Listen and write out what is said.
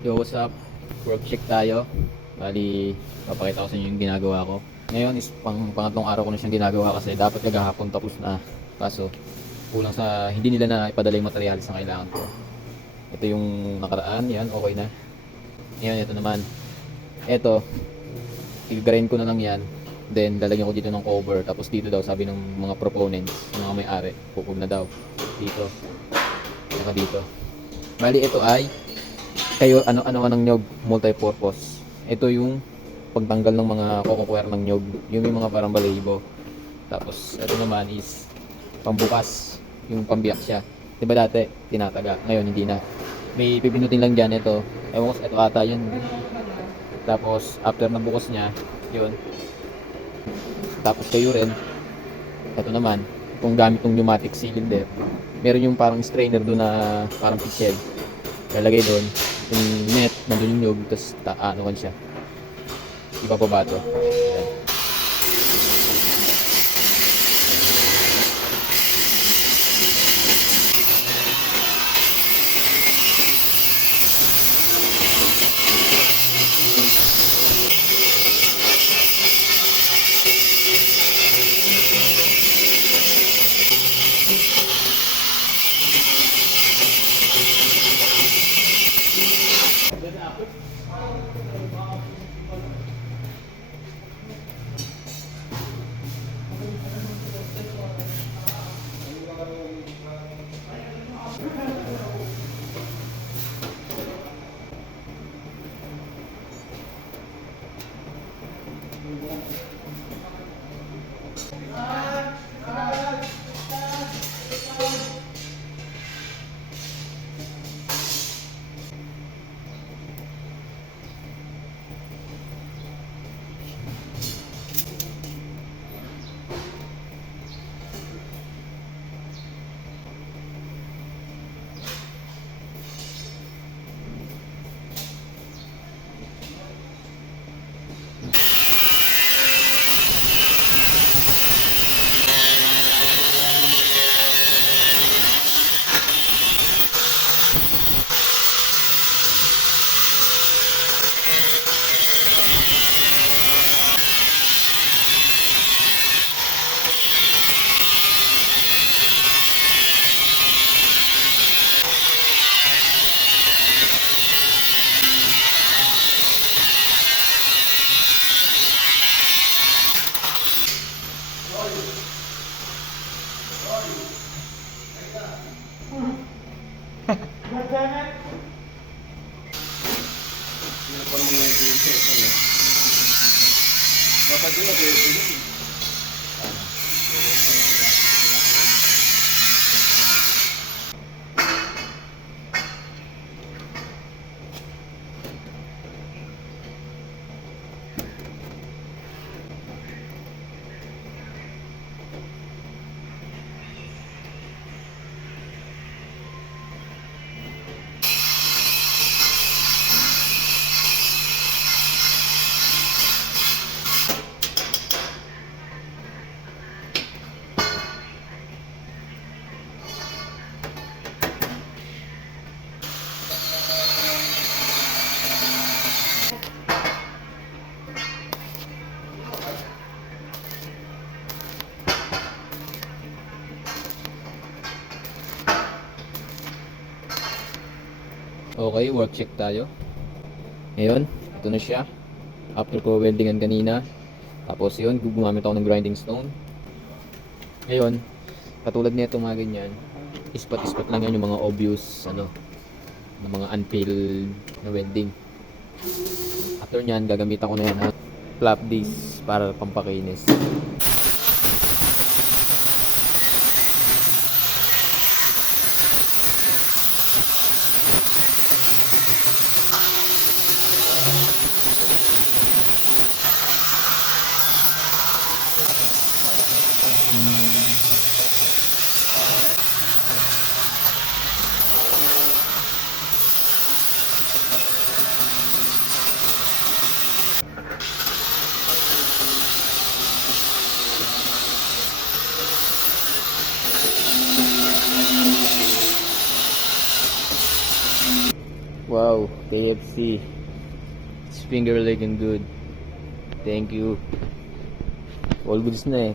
Yo, what's up? Work check tayo. Bali, papakita ko sa inyo yung ginagawa ko. Ngayon is pangatlong araw ko na siyang ginagawa kasi dapat kagahapon tapos na. Kaso, kulang sa hindi nila na ipadala yung materials na kailangan ko. Ito yung nakaraan, yan, okay na. Ngayon, ito naman. Ito, i-grind ko na lang yan. Then, lalagyan ko dito ng cover. Tapos dito daw, sabi ng mga proponents, ng mga may-ari, pupog na daw. Dito. Saka dito. Bali, ito ay kayo ano ng nyog, multi-purpose. Ito yung pagtanggal ng mga kukukuwer ng nyog, yung may mga parang balahibo. Tapos ito naman is pambukas, yung pambiyak siya. 'Di ba dati tinataga, ngayon hindi na. May pipinutin lang diyan ito. Ewan ko ito ata yun. Tapos after na bukas niya, yun. Tapos kayo rin. Ito naman, kung gamit ng pneumatic cylinder, meron yung parang strainer doon na parang pitchel. Lalagay doon yung net, nandun yung nyug, tapos ano kan siya, ibababa to. Ayan. Dapat yun, Okay, work check tayo. Ngayon, ito na siya. After ko weldingan kanina. Tapos yun, gumamit ako ng grinding stone. Ngayon, katulad nito mga ganyan, ispat-ispat lang yan yung mga obvious, ng mga unfilled na welding. After nyan, gagamitan ko na yan ng flap disc para pampakinis. Wow, KFC. It's finger licking good. Thank you. All goods na eh.